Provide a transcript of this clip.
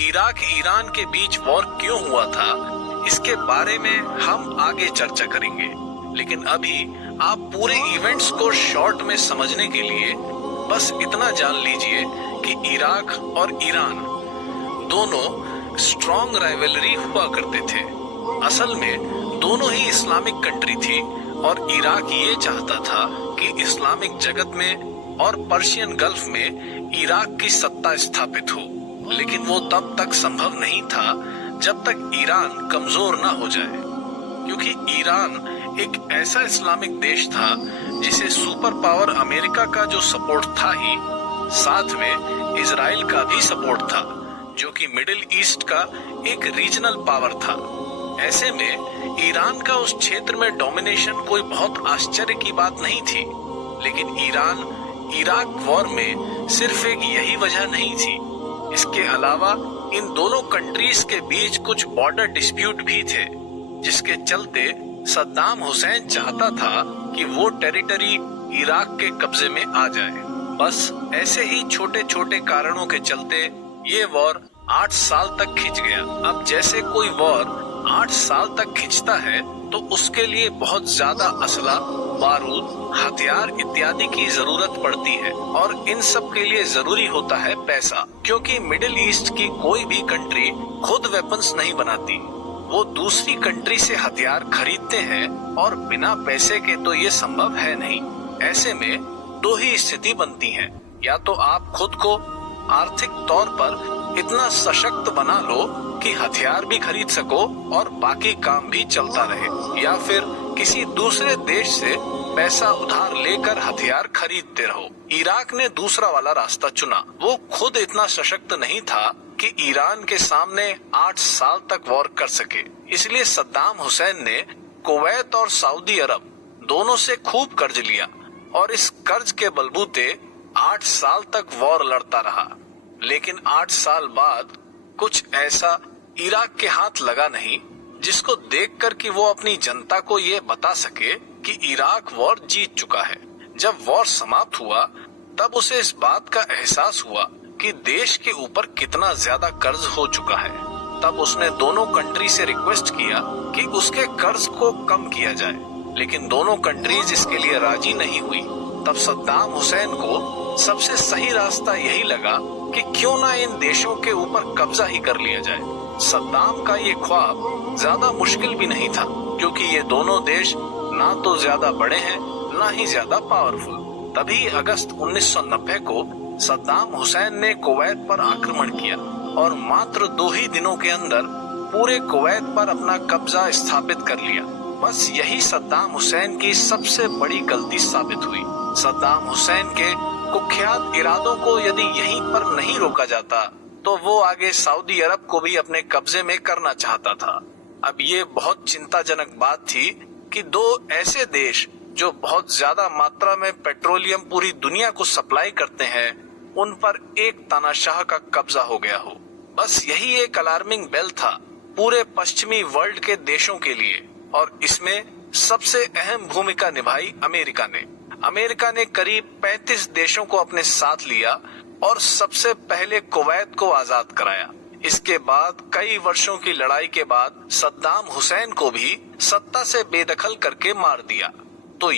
Iraq Iran के बीच war क्यों हुआ था, इसके बारे में हम आगे चर्चा करेंगे। लेकिन अभी आप पूरे इवेंट्स को शॉर्ट में समझने के लिए बस इतना जान लीजिए कि इराक और ईरान दोनों स्ट्रॉन्ग राइवलरी हुआ करते थे। असल में दोनों ही इस्लामिक कंट्री थी और इराक ये चाहता था कि इस्लामिक जगत में और पर्शियन गल्फ में इराक की सत्ता स्थापित हो, लेकिन वो तब तक संभव नहीं था जब तक ईरान कमजोर न हो जाए, क्योंकि ईरान एक ऐसा इस्लामिक देश था जिसे सुपर पावर अमेरिका का जो सपोर्ट था ही, साथ में इजराइल का भी सपोर्ट था, जो कि मिडिल ईस्ट का एक रीजनल पावर था। ऐसे में ईरान का उस क्षेत्र में डोमिनेशन कोई बहुत आश्चर्य की बात नहीं थी। लेकिन ईरान इराक वॉर में सिर्फ एक यही वजह नहीं थी, इसके अलावा इन दोनों कंट्रीज के बीच कुछ बॉर्डर डिस्प्यूट भी थे, जिसके चलते सद्दाम हुसैन चाहता था कि वो टेरिटरी इराक के कब्जे में आ जाए। बस ऐसे ही छोटे छोटे कारणों के चलते ये वॉर 8 साल तक खिंच गया। अब जैसे कोई वॉर 8 साल तक खिंचता है तो उसके लिए बहुत ज्यादा असला, बारूद, हथियार इत्यादि की जरूरत पड़ती है, और इन सब के लिए जरूरी होता है पैसा, क्योंकि मिडिल ईस्ट की कोई भी कंट्री खुद वेपन्स नहीं बनाती, वो दूसरी कंट्री से हथियार खरीदते हैं, और बिना पैसे के तो ये संभव है नहीं। ऐसे में दो ही स्थिति बनती है, या तो आप खुद को आर्थिक तौर पर इतना सशक्त बना लो कि हथियार भी खरीद सको और बाकी काम भी चलता रहे, या फिर किसी दूसरे देश से पैसा उधार लेकर हथियार खरीदते रहो। इराक ने दूसरा वाला रास्ता चुना। वो खुद इतना सशक्त नहीं था कि ईरान के सामने 8 साल तक वॉर कर सके, इसलिए सद्दाम हुसैन ने कुवैत और सऊदी अरब दोनों से खूब कर्ज लिया और इस कर्ज के बलबूते 8 साल तक वॉर लड़ता रहा। लेकिन 8 साल बाद कुछ ऐसा इराक के हाथ लगा नहीं जिसको देखकर कि वो अपनी जनता को ये बता सके कि इराक वॉर जीत चुका है। जब वॉर समाप्त हुआ तब उसे इस बात का एहसास हुआ कि देश के ऊपर कितना ज्यादा कर्ज हो चुका है। तब उसने दोनों कंट्री से रिक्वेस्ट किया कि उसके कर्ज को कम किया जाए, लेकिन दोनों कंट्रीज इसके लिए राजी नहीं हुई। तब सद्दाम हुसैन को सबसे सही रास्ता यही लगा कि क्यों ना इन देशों के ऊपर कब्जा ही कर लिया जाए। सद्दाम का ये ख्वाब ज्यादा मुश्किल भी नहीं था, क्योंकि ये दोनों देश ना तो ज्यादा बड़े हैं ना ही ज्यादा पावरफुल। तभी अगस्त 1990 को सद्दाम हुसैन ने कुवैत पर आक्रमण किया और मात्र 2 ही दिनों के अंदर पूरे कुवैत पर अपना कब्जा स्थापित कर लिया। बस यही सद्दाम हुसैन की सबसे बड़ी गलती साबित हुई। सद्दाम हुसैन के कुख्यात इरादों को यदि यहीं पर नहीं रोका जाता तो वो आगे सऊदी अरब को भी अपने कब्जे में करना चाहता था। अब ये बहुत चिंताजनक बात थी कि 2 ऐसे देश जो बहुत ज्यादा मात्रा में पेट्रोलियम पूरी दुनिया को सप्लाई करते हैं, उन पर एक तानाशाह का कब्जा हो गया हो। बस यही एक अलार्मिंग बेल था पूरे पश्चिमी वर्ल्ड के देशों के लिए, और इसमें सबसे अहम भूमिका निभाई अमेरिका ने। अमेरिका ने करीब 35 देशों को अपने साथ लिया और सबसे पहले कुवैत को आजाद कराया। इसके बाद कई वर्षों की लड़ाई के बाद सद्दाम हुसैन को भी सत्ता से बेदखल करके मार दिया। तो